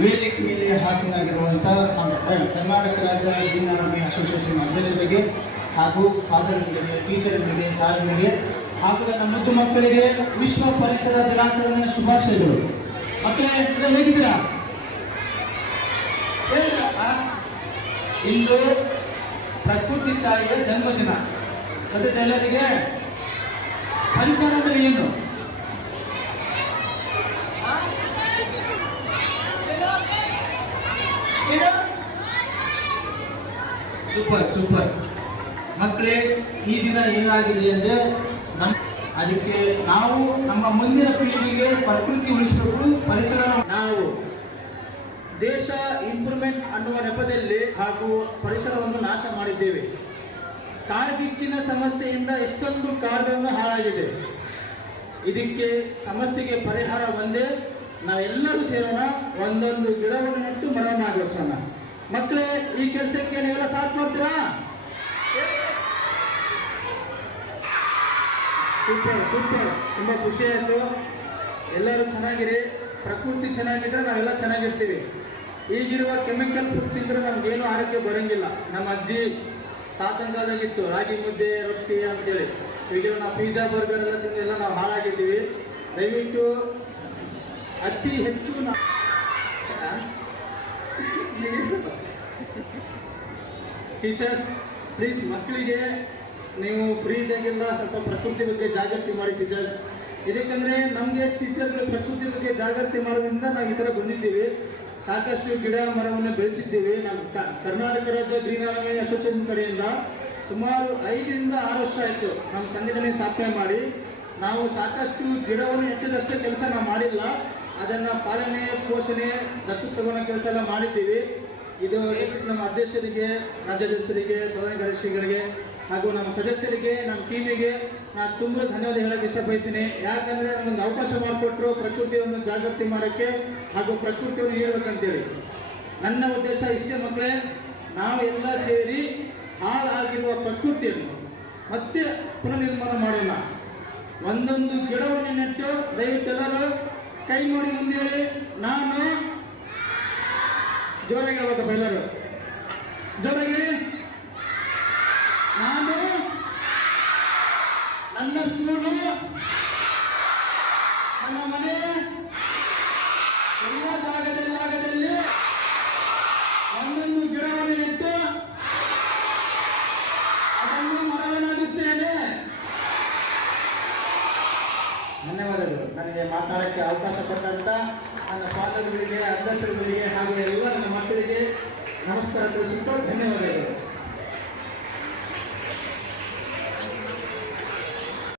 ವೇದಿಕೆ ಮೇಲೆ ಹಾಸನಾಗಿರುವಂಥ ಕರ್ನಾಟಕ ರಾಜ್ಯ ಇಂಡಿಯನ್ ಆರ್ಮಿ ಅಸೋಸಿಯೇಷನ್ ಅಧ್ಯಕ್ಷರಿಗೆ ಹಾಗೂ ಫಾದರ್ಗಳಿಗೆ, ಟೀಚರ್ಗಳಿಗೆ, ಸಾರ್ಗಳಿಗೆ ಹಾಗೂ ನನ್ನ ಮುದ್ದು ಮಕ್ಕಳಿಗೆ ವಿಶ್ವ ಪರಿಸರ ದಿನಾಚರಣೆಯ ಶುಭಾಶಯಗಳು. ಮಕ್ಕಳೇ ಹೇಗಿದ್ದೀರಾ? ಇಂದು ಪ್ರಕೃತಿ ತಾಯಿಯ ಜನ್ಮದಿನ. ಗೊತ್ತಿದೆ ಎಲ್ಲರಿಗೆ? ಪರಿಸರ ಅಂದ್ರೆ ಏನು? ಸೂಪರ್ ಮಕ್ಕಳೇ, ಈ ದಿನ ಏನಾಗಿದೆ ಅಂದರೆ ಅದಕ್ಕೆ ನಾವು ನಮ್ಮ ಮುಂದಿನ ಪೀಳಿಗೆಗೆ ಪ್ರಕೃತಿ ಉಳಿಸಬೇಕು, ಪರಿಸರ. ನಾವು ದೇಶ ಇಂಪ್ರೂವ್ಮೆಂಟ್ ಅನ್ನುವ ನೆಪದಲ್ಲಿ ಹಾಗೂ ಪರಿಸರವನ್ನು ನಾಶ ಮಾಡಿದ್ದೇವೆ. ಕಾಡ್ಗಿಚ್ಚಿನ ಸಮಸ್ಯೆಯಿಂದ ಎಷ್ಟೊಂದು ಕಾಡುಗಳನ್ನು ಹಾಳಾಗಿದೆ. ಇದಕ್ಕೆ ಸಮಸ್ಯೆಗೆ ಪರಿಹಾರ ಒಂದೇ, ನಾವೆಲ್ಲರೂ ಸೇರೋಣ, ಒಂದೊಂದು ಗಿಡವನ್ನು ನೆಟ್ಟು ಮರವನ್ನು ಆಗೋಸೋಣ. ಮಕ್ಕಳೇ, ಈ ಕೆಲಸಕ್ಕೆ ನೀವೆಲ್ಲ ಸಾಥ್ ಮಾಡ್ತೀರಾ? ಸೂಪರ್ ತುಂಬ ಖುಷಿ ಆಯಿತು. ಎಲ್ಲರೂ ಚೆನ್ನಾಗಿರಿ. ಪ್ರಕೃತಿ ಚೆನ್ನಾಗಿದ್ರೆ ನಾವೆಲ್ಲ ಚೆನ್ನಾಗಿರ್ತೀವಿ. ಈಗಿರುವ ಕೆಮಿಕಲ್ ಫುಡ್ ತಿಂದರೆ ನಮಗೇನು ಆರೋಗ್ಯ ಬರೋಂಗಿಲ್ಲ. ನಮ್ಮ ಅಜ್ಜಿ ತಾತನ ಕಾಲದಾಗಿತ್ತು ರಾಗಿ ಮುದ್ದೆ, ರೊಟ್ಟಿ ಅಂತೇಳಿ. ಈಗ ನಾವು ಪಿಜ್ಜಾ, ಬರ್ಗರ್ ಎಲ್ಲ ತಿಂದು ಎಲ್ಲ ನಾವು ಹಾಳಾಗಿದ್ದೀವಿ. ದಯವಿಟ್ಟು ಅತಿ ಹೆಚ್ಚು ಟೀಚರ್ಸ್ ಪ್ಲೀಸ್ ಮಕ್ಕಳಿಗೆ ನೀವು ಫ್ರೀ ಇದ್ದಾಗೆಲ್ಲ ಸ್ವಲ್ಪ ಪ್ರಕೃತಿ ಬಗ್ಗೆ ಜಾಗೃತಿ ಮಾಡಿ ಟೀಚರ್ಸ್. ಇದಕ್ಕಂದರೆ ನಮಗೆ ಟೀಚರ್ಗಳು ಪ್ರಕೃತಿ ಬಗ್ಗೆ ಜಾಗೃತಿ ಮಾಡೋದ್ರಿಂದ ನಾವು ಈ ಥರ ಬಂದಿದ್ದೀವಿ. ಸಾಕಷ್ಟು ಗಿಡ ಮರವನ್ನು ಬೆಳೆಸಿದ್ದೀವಿ. ನಮ್ಮ ಕರ್ನಾಟಕ ರಾಜ್ಯ ಗ್ರೀನ್ ಆರ್ಮಿ ಅಸೋಸಿಯೇಷನ್ ಕಡೆಯಿಂದ ಸುಮಾರು 5 ರಿಂದ 6 ವರ್ಷ ಆಯಿತು ನಮ್ಮ ಸಂಘಟನೆ ಸ್ಥಾಪನೆ ಮಾಡಿ. ನಾವು ಸಾಕಷ್ಟು ಗಿಡವನ್ನು ನೆಟ್ಟದಷ್ಟೇ ಕೆಲಸ ನಾವು ಮಾಡಿಲ್ಲ, ಅದನ್ನು ಪಾಲನೆ, ಪೋಷಣೆ, ದತ್ತು ತಗೊಳ್ಳೋ ಕೆಲಸ ಎಲ್ಲ ಮಾಡಿದ್ದೀವಿ. ಇದು ನಮ್ಮ ಅಧ್ಯಕ್ಷರಿಗೆ, ರಾಜ್ಯಾಧ್ಯಕ್ಷರಿಗೆ, ಪ್ರಧಾನ ಕಾರ್ಯದರ್ಶಿಗಳಿಗೆ ಹಾಗೂ ನಮ್ಮ ಸದಸ್ಯರಿಗೆ, ನಮ್ಮ ಟೀಮಿಗೆ ನಾನು ತುಂಬ ಧನ್ಯವಾದ ಹೇಳಕ್ಕೆ ಇಷ್ಟಪಡ್ತೀನಿ. ಯಾಕಂದರೆ ನಮಗೊಂದು ಅವಕಾಶ ಮಾಡಿಕೊಟ್ರು ಪ್ರಕೃತಿಯನ್ನು ಜಾಗೃತಿ ಮಾಡೋಕ್ಕೆ ಹಾಗೂ ಪ್ರಕೃತಿಯನ್ನು ನೀಡಬೇಕಂತೇಳಿ. ನನ್ನ ಉದ್ದೇಶ ಇಷ್ಟೇ ಮಕ್ಕಳೇ, ನಾವೆಲ್ಲ ಸೇರಿ ಹಾಳಾಗಿರುವ ಪ್ರಕೃತಿಯನ್ನು ಮತ್ತೆ ಪುನರ್ನಿರ್ಮಾಣ ಮಾಡೋಣ. ಒಂದೊಂದು ಗಿಡವನ್ನು ನೆಟ್ಟು ದಯವಿಟ್ಟೆಲ್ಲರೂ ಕೈ ಮಾಡಿ ಮುಂದೆ ಹೇಳಿ. ನಾನು ಜೋರಾಗಿ ಹೇಳ್ಬೇಕಪ್ಪ ಎಲ್ಲರೂ, ಜೋರಾಗಿ. ನಾನು ನನ್ನ ಸ್ಕೂಲು, ನನ್ನ ಮನೆ, ಎಲ್ಲ ಜಾಗದಲ್ಲಿ ಒಂದೊಂದು ಗಿಡವನ್ನು ನೆಟ್ಟು ಅದನ್ನು ಮರವನ್ನಾಗಿಸ್ತೇನೆ. ಧನ್ಯವಾದಗಳು. ನನಗೆ ಮಾತನಾಡೋಕ್ಕೆ ಅವಕಾಶ ಕೊಟ್ಟಂತ ನನ್ನ ಫಾದರ್ಗಳಿಗೆ, ಅಧ್ಯಕ್ಷರುಗಳಿಗೆ ಹಾಗೂ ಎಲ್ಲ ನನ್ನ ಮಕ್ಕಳಿಗೆ ನಮಸ್ಕಾರ ತಿಳಿಸುತ್ತಾ ಧನ್ಯವಾದಗಳು.